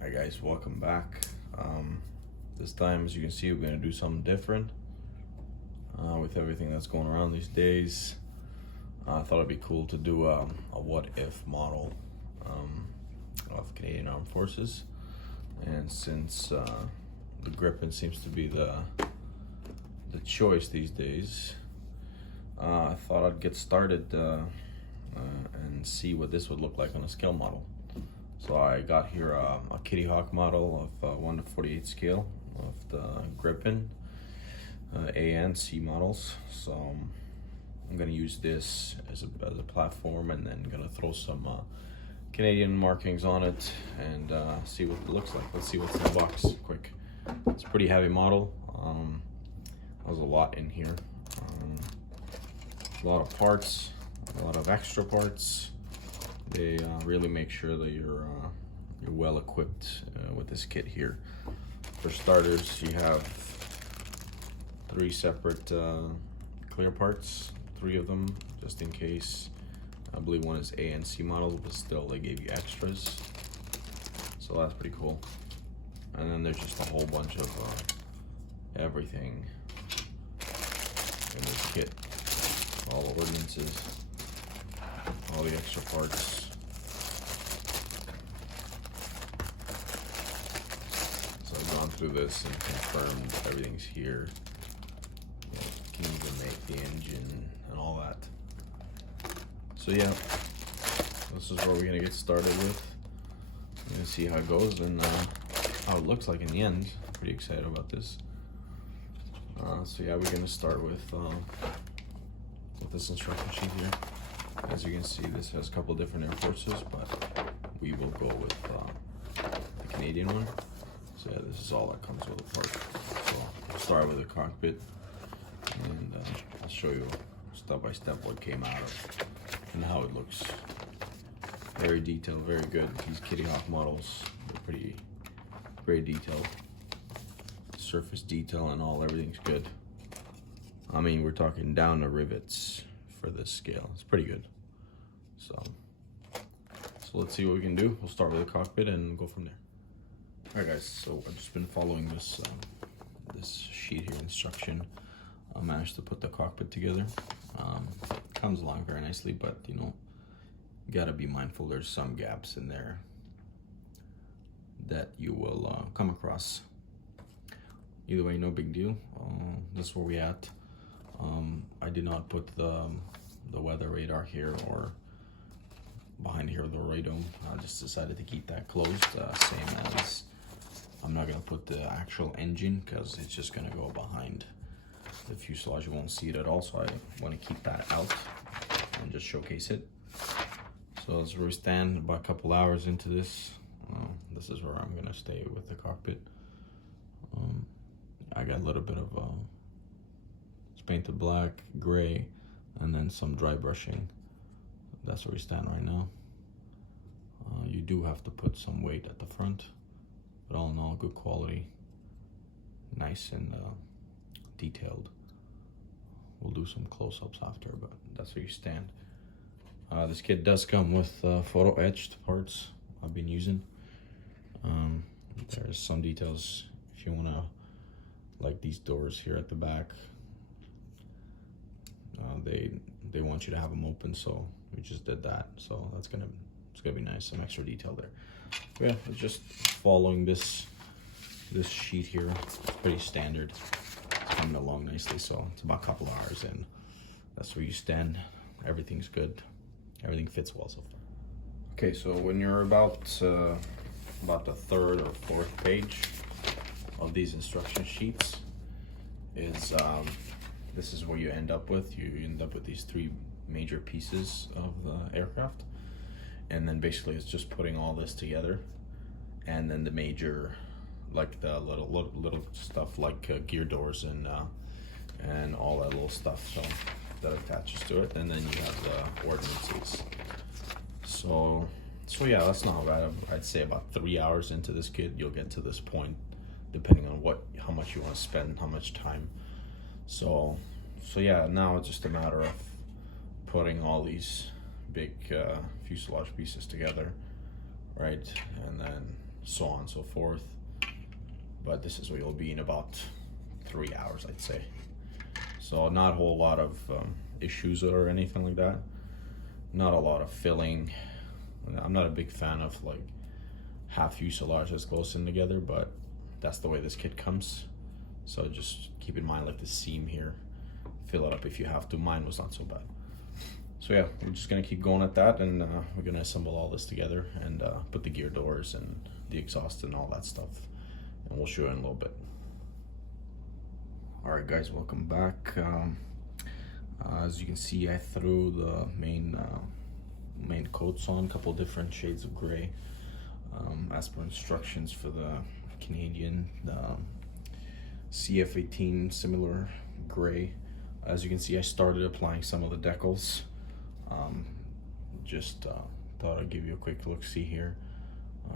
Hi guys, welcome back. This time, as you can see, we're going to do something different with everything that's going around these days. I thought it'd be cool to do a what-if model of Canadian Armed Forces, and since the Gripen seems to be the choice these days, I thought I'd get started and see what this would look like on a scale model. So I got here a Kitty Hawk model of 1/48 scale of the Gripen A and C models. So I'm gonna use this as a platform, and then gonna throw some Canadian markings on it and see what it looks like. Let's see what's in the box quick. It's a pretty heavy model. There's a lot in here. A lot of parts, a lot of extra parts. They really make sure that you're well equipped with this kit here. For starters, you have 3 separate clear parts, 3 of them, just in case. I believe one is A and C models, but still they gave you extras, so that's pretty cool. And then there's just a whole bunch of everything in this kit, all the ordinances, all the extra parts. So I've gone through this and confirmed everything's here. You can even make the engine and all that. So yeah, this is what we're gonna get started with. I'm gonna see how it goes and how it looks like in the end. Pretty excited about this. So yeah, we're gonna start with this instruction sheet here. As you can see, this has a couple different Air Forces, but we will go with the Canadian one. So yeah, this is all that comes with a part. So I'll start with the cockpit, and I'll show you step by step what came out of and how it looks. Very detailed, very good. These Kitty Hawk models, they're very detailed. Surface detail and all, everything's good. I mean, we're talking down to rivets for this scale. It's pretty good. So let's see what we can do. We'll start with the cockpit and go from there. All right guys, so I've just been following this sheet here, instruction. I managed to put the cockpit together. Comes along very nicely, but you know, you gotta be mindful there's some gaps in there that you will come across. Either way, no big deal. This is where we at. I did not put the weather radar here or behind here, the radome. I just decided to keep that closed, same as I'm not gonna put the actual engine because it's just gonna go behind the fuselage. You won't see it at all, so I want to keep that out and just showcase it. So as we stand, about a couple hours into this, this is where I'm gonna stay with the cockpit. I got a little bit of it's painted black, gray, and then some dry brushing. That's where we stand right now. You do have to put some weight at the front, but all in all, good quality, nice and detailed. We'll do some close-ups after, but that's where you stand. This kit does come with photo etched parts I've been using. There's some details if you wanna, like these doors here at the back. They want you to have them open, so we just did that. So it's gonna be nice, some extra detail there. But yeah, it's just following this sheet here. It's pretty standard. It's coming along nicely, so it's about a couple hours in. That's where you stand. Everything's good. Everything fits well so far. Okay, so when you're about the 3rd or 4th page of these instruction sheets, this is where you end up with. You end up with these 3 major pieces of the aircraft, and then basically it's just putting all this together, and then the major, like the little stuff like gear doors and all that little stuff, so that attaches to it, and then you have the ordinances. So yeah, that's not bad. I'd say about 3 hours into this kit, you'll get to this point, depending on how much you want to spend, how much time. So yeah, now it's just a matter of putting all these big fuselage pieces together, right? And then so on and so forth. But this is what you'll be in about 3 hours, I'd say. So not a whole lot of issues or anything like that. Not a lot of filling. I'm not a big fan of like half fuselage that's close in together, but that's the way this kit comes. So just keep in mind like the seam here, fill it up if you have to. Mine was not so bad. So yeah, we're just gonna keep going at that, and we're gonna assemble all this together and put the gear doors and the exhaust and all that stuff, and we'll show you in a little bit. All right guys, welcome back. As you can see, I threw the main coats on, a couple different shades of gray, as per instructions for the Canadian CF18 similar gray. As you can see, I started applying some of the decals. Just thought I'd give you a quick look see here.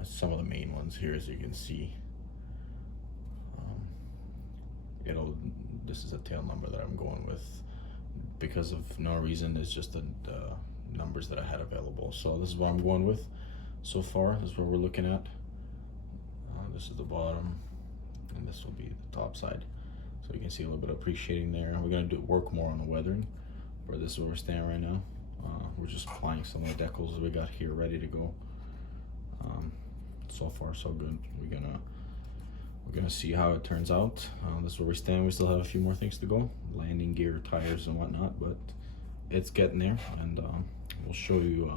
Some of the main ones here, as you can see. This is a tail number that I'm going with because of no reason. It's just the numbers that I had available. So this is what I'm going with so far. This is what we're looking at. This is the bottom, and this will be the top side. So you can see a little bit of appreciating there. We're gonna work more on the weathering, but this is where we're standing right now. We're just applying some of the decals we got here ready to go. So far so good. We're gonna see how it turns out. This is where we stand. We still have a few more things to go, landing gear, tires and whatnot, but it's getting there, and we'll show you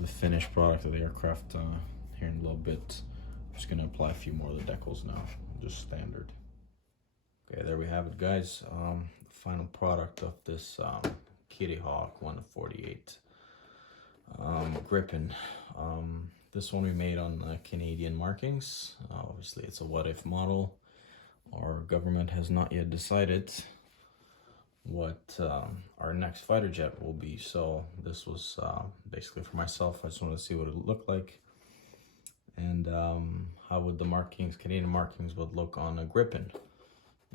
the finished product of the aircraft here in a little bit. I'm just gonna apply a few more of the decals now, just standard. Okay, there we have it guys. The final product of this Kitty Hawk 148 Gripen. This one we made on Canadian markings. Obviously it's a what if model. Our government has not yet decided what our next fighter jet will be, so this was basically for myself. I just wanted to see what it would look like, and how would the markings, Canadian markings, would look on a Gripen.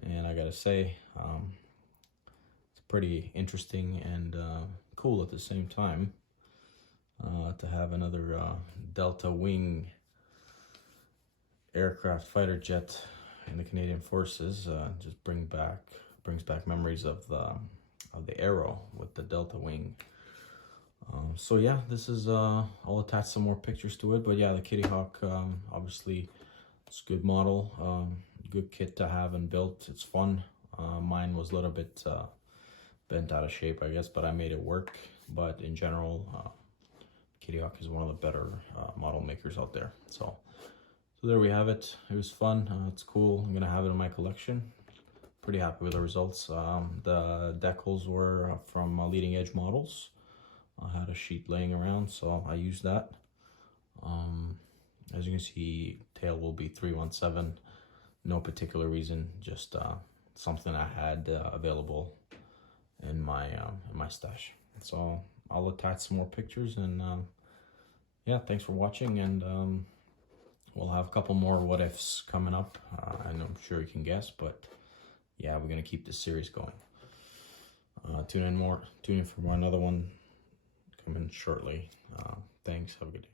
And I gotta say, it's pretty interesting and cool at the same time to have another Delta Wing aircraft fighter jet in the Canadian Forces. Just brings back memories of the Arrow with the Delta Wing. So yeah, this is I'll attach some more pictures to it, but yeah, the Kitty Hawk, obviously it's a good model, good kit to have and built. It's fun. Mine was a little bit bent out of shape, I guess, but I made it work. But in general, Kitty Hawk is one of the better model makers out there. So there we have it. It was fun. It's cool. I'm gonna have it in my collection. Pretty happy with the results. The decals were from Leading Edge Models. I had a sheet laying around, so I used that. As you can see, tail will be 317. No particular reason, just something I had available in my stash. So I'll attach some more pictures, and yeah, thanks for watching, and we'll have a couple more what ifs coming up. I'm sure you can guess, but yeah, we're gonna keep this series going. Tune in for another one coming shortly. Thanks, have a good day.